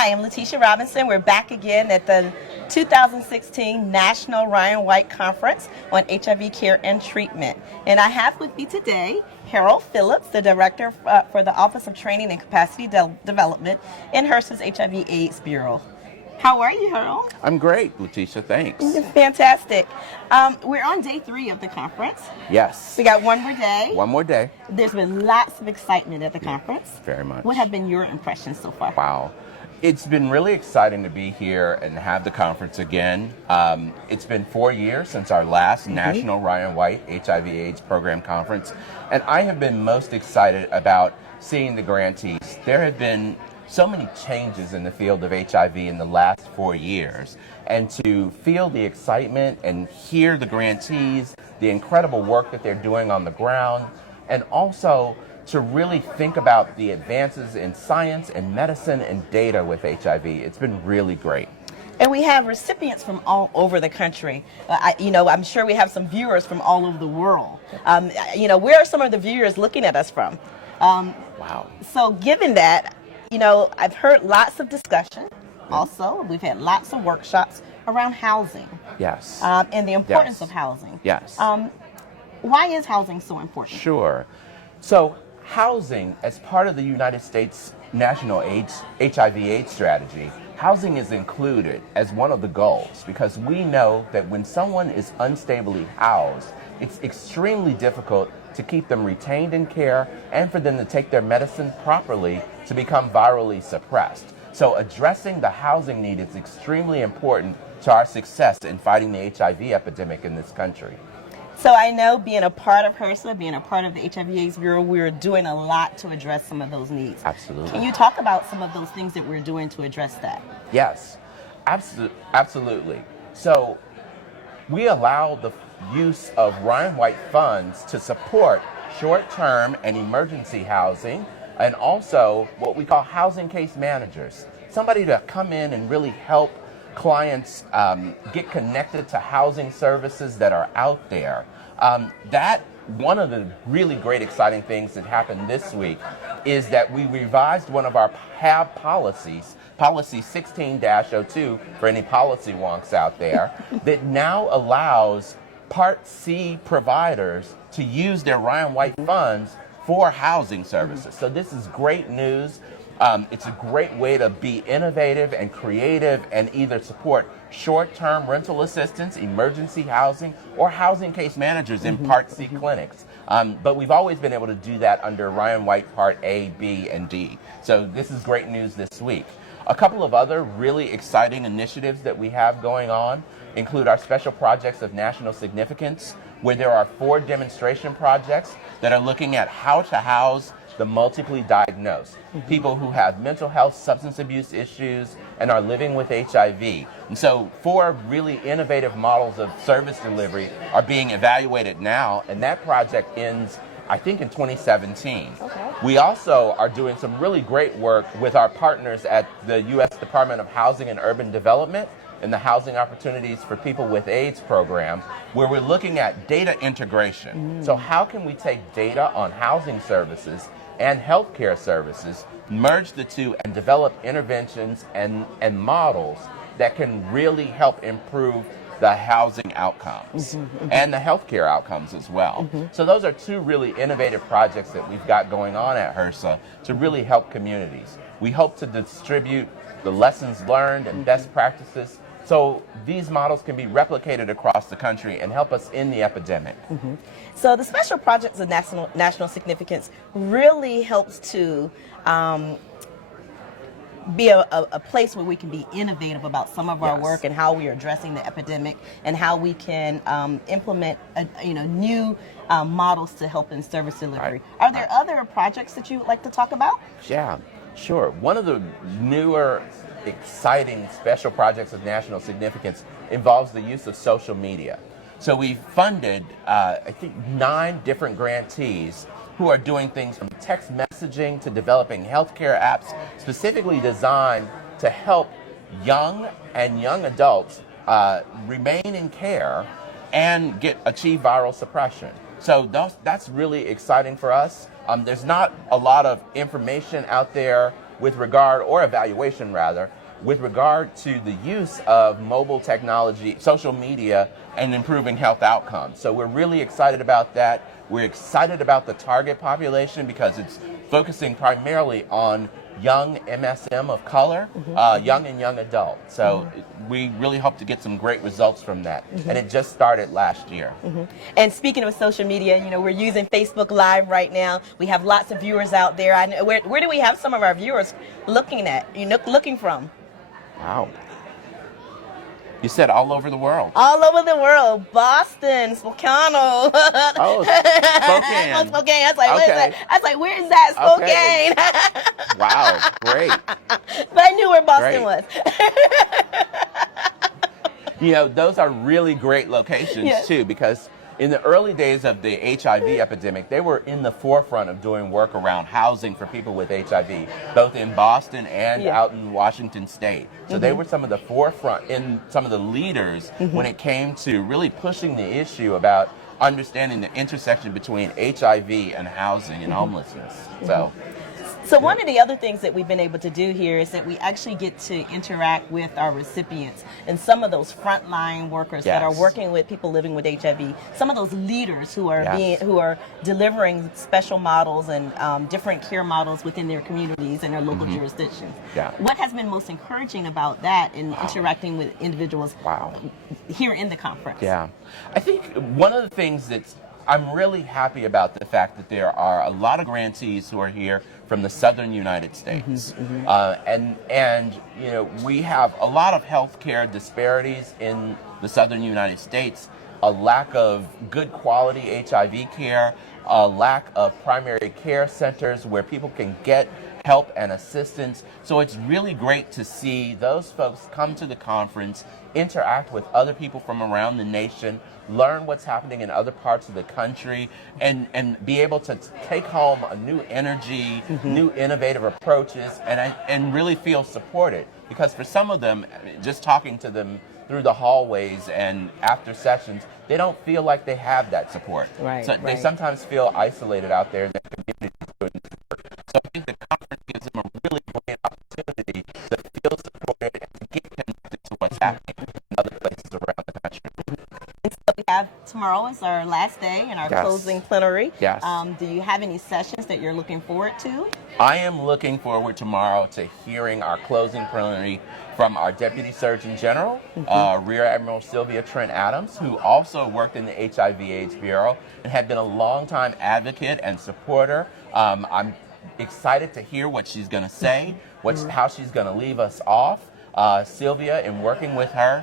Hi, I'm Letitia Robinson. We're back again at the 2016 National Ryan White Conference on HIV Care and Treatment. And I have with me today Harold Phillips, the Director for the Office of Training and Capacity Development in HRSA's HIV/AIDS Bureau. How are you, Harold? I'm great, Letitia. Thanks. Fantastic. We're on day 3 of the conference. Yes. We got one more day. One more day. There's been lots of excitement at the conference. Very much. What have been your impressions so far? Wow. It's been really exciting to be here and have the conference again. It's been 4 years since our last National Ryan White HIV/AIDS Program Conference, and I have been most excited about seeing the grantees. There have been so many changes in the field of HIV in the last 4 years, and to feel the excitement and hear the grantees, the incredible work that they're doing on the ground, and also to really think about the advances in science and medicine and data with HIV. It's been really great. And we have recipients from all over the country. I'm sure we have some viewers from all over the world. Where are some of the viewers looking at us from? Wow. So given that, I've heard lots of discussion. Also, we've had lots of workshops around housing. Yes. And the importance of housing. Yes. Why is housing so important? Sure. So housing, as part of the United States National HIV/AIDS strategy, housing is included as one of the goals because we know that when someone is unstably housed, it's extremely difficult to keep them retained in care and for them to take their medicine properly to become virally suppressed. So addressing the housing need is extremely important to our success in fighting the HIV epidemic in this country. So I know being a part of HRSA, being a part of the HIV/AIDS Bureau, we're doing a lot to address some of those needs. Absolutely. Can you talk about some of those things that we're doing to address that? Yes, absolutely. So we allow the use of Ryan White funds to support short-term and emergency housing, and also what we call housing case managers, somebody to come in and really help clients get connected to housing services that are out there. One of the really great exciting things that happened this week is that we revised one of our HAB policies, Policy 16-02 for any policy wonks out there, that now allows Part C providers to use their Ryan White funds for housing services. So this is great news. It's a great way to be innovative and creative and either support short-term rental assistance, emergency housing, or housing case managers in Part C clinics. But we've always been able to do that under Ryan White Part A, B, and D. So this is great news this week. A couple of other really exciting initiatives that we have going on include our special projects of national significance, where there are 4 demonstration projects that are looking at how to house the multiply diagnosed, people who have mental health, substance abuse issues, and are living with HIV. And so 4 really innovative models of service delivery are being evaluated now, and that project ends, I think, in 2017. Okay. We also are doing some really great work with our partners at the U.S. Department of Housing and Urban Development in the Housing Opportunities for People with AIDS program, where we're looking at data integration. So how can we take data on housing services and healthcare services, merge the two, and develop interventions and models that can really help improve the housing outcomes and the healthcare outcomes as well. So those are 2 really innovative projects that we've got going on at HRSA to really help communities. We hope to distribute the lessons learned and best practices so these models can be replicated across the country and help us in the epidemic. So the special projects of national significance really helps to be a place where we can be innovative about some of our work and how we are addressing the epidemic and how we can implement new models to help in service delivery. Right. Are there other projects that you would like to talk about? Yeah, sure. One of the newer exciting special projects of national significance involves the use of social media. So we funded, I think, 9 different grantees who are doing things from text messaging to developing healthcare apps specifically designed to help young adults remain in care and achieve viral suppression. So that's really exciting for us. There's not a lot of information out there with regard, or evaluation rather, with regard to the use of mobile technology, social media, and improving health outcomes. So we're really excited about that. We're excited about the target population because it's focusing primarily on young MSM of color, young and young adults. So we really hope to get some great results from that. And it just started last year. And speaking of social media, you know, we're using Facebook Live right now. We have lots of viewers out there. I know, where do we have some of our viewers looking at? Looking from? Wow. You said all over the world. All over the world. Boston, Spokane. Oh, Spokane. Oh, Spokane. I was like, Okay. what is that? I was like, where is that? Spokane. Okay. Wow, great. But I knew where Boston Great. was. You know, those are really great locations Yes. too, because in the early days of the HIV epidemic, they were in the forefront of doing work around housing for people with HIV, both in Boston and out in Washington State. So they were some of the forefront and some of the leaders when it came to really pushing the issue about understanding the intersection between HIV and housing and homelessness. So one of the other things that we've been able to do here is that we actually get to interact with our recipients and some of those frontline workers that are working with people living with HIV. Some of those leaders who are who are delivering special models and different care models within their communities and their local jurisdictions. What has been most encouraging about that in interacting with individuals here in the conference? I think one of the things that's I'm really happy about the fact that there are a lot of grantees who are here from the southern United States. And you know, we have a lot of healthcare disparities in the southern United States, a lack of good quality HIV care, a lack of primary care centers where people can get help and assistance. So it's really great to see those folks come to the conference, interact with other people from around the nation, learn what's happening in other parts of the country, and be able to take home a new energy, new innovative approaches, and really feel supported. Because for some of them, just talking to them through the hallways and after sessions, they don't feel like they have that support. So they sometimes feel isolated out there in their communities doing this work. So I think the conference gives them a really great opportunity to feel supported and to get connected to what's happening in other places around the country. We have tomorrow is our last day and our closing plenary. Do you have any sessions that you're looking forward to? I am looking forward tomorrow to hearing our closing plenary from our Deputy Surgeon General, Rear Admiral Sylvia Trent Adams, who also worked in the HIV/AIDS Bureau and had been a longtime advocate and supporter. I'm excited to hear what she's going to say, how she's going to leave us off. Sylvia, in working with her,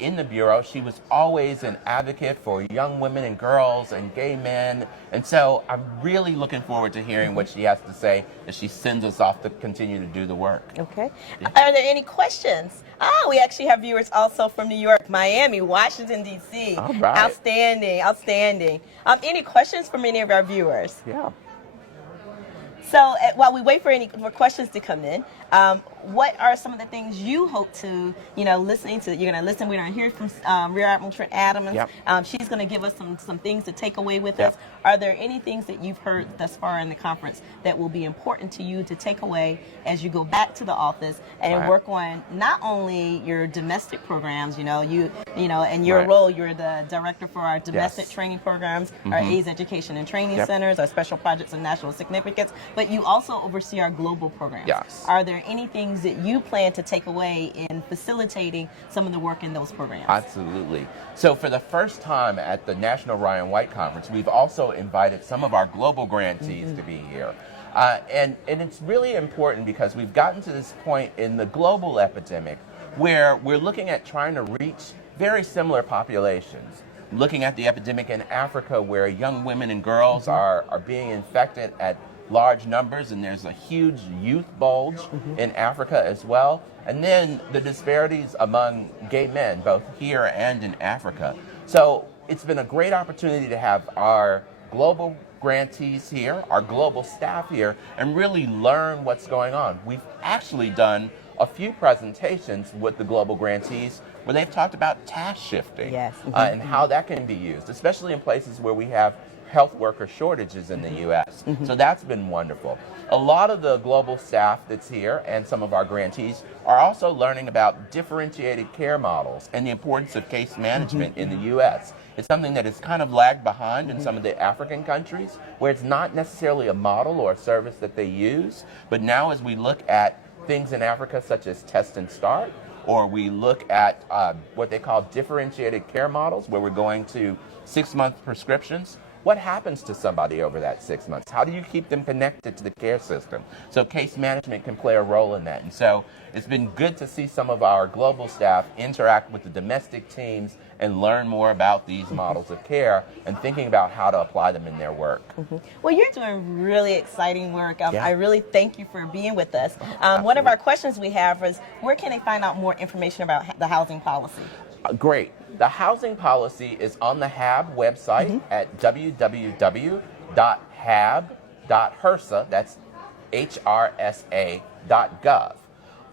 in the Bureau, she was always an advocate for young women and girls and gay men. And so I'm really looking forward to hearing what she has to say as she sends us off to continue to do the work. Okay. Are there any questions? We actually have viewers also from New York, Miami, Washington, D.C. All right. Outstanding, outstanding. Any questions from any of our viewers? Yeah. So while we wait for questions to come in, what are some of the things you hope to, listening to? You're going to listen. We're going to hear from Rear Admiral Trent Adams. She's going to give us some things to take away with us. Are there any things that you've heard thus far in the conference that will be important to you to take away as you go back to the office and work on not only your domestic programs, and your role, you're the director for our domestic training programs, our AIDS education and training centers, our special projects of national significance, but you also oversee our global programs. Are there any things that you plan to take away in facilitating some of the work in those programs? Absolutely. So for the first time at the National Ryan White Conference, we've also invited some of our global grantees to be here. And it's really important because we've gotten to this point in the global epidemic where we're looking at trying to reach very similar populations. Looking at the epidemic in Africa where young women and girls are being infected at large numbers, and there's a huge youth bulge in Africa as well. And then the disparities among gay men, both here and in Africa. So it's been a great opportunity to have our global grantees here, our global staff here, and really learn what's going on. We've actually done a few presentations with the global grantees where they've talked about task shifting and how that can be used, especially in places where we have health worker shortages in the U.S. So that's been wonderful. A lot of the global staff that's here and some of our grantees are also learning about differentiated care models and the importance of case management in the U.S. It's something that has kind of lagged behind in some of the African countries where it's not necessarily a model or a service that they use. But now as we look at things in Africa such as Test and Start, or we look at what they call differentiated care models where we're going to 6-month prescriptions, what happens to somebody over that 6 months? How do you keep them connected to the care system? So case management can play a role in that. And so it's been good to see some of our global staff interact with the domestic teams and learn more about these models of care and thinking about how to apply them in their work. Well, you're doing really exciting work. Yeah. I really thank you for being with us. One of our questions we have is, where can they find out more information about the housing policy? Great. The housing policy is on the HAB website at www.hab.hrsa, that's HRSA.gov.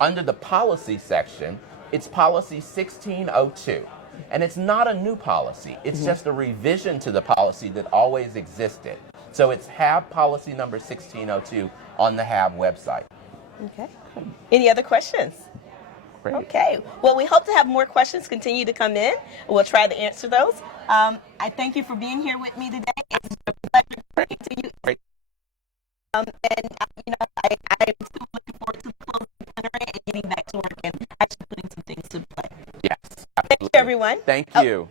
Under the policy section, it's policy 1602. And it's not a new policy. It's just a revision to the policy that always existed. So it's HAB policy number 1602 on the HAB website. Okay. Any other questions? Great. Okay. Well, we hope to have more questions continue to come in. We'll try to answer those. I thank you for being here with me today. It's a pleasure talking to you. Great. I'm still looking forward to the closing plenary and getting back to work and actually putting some things to play. Yes. Thank you, everyone. Thank you.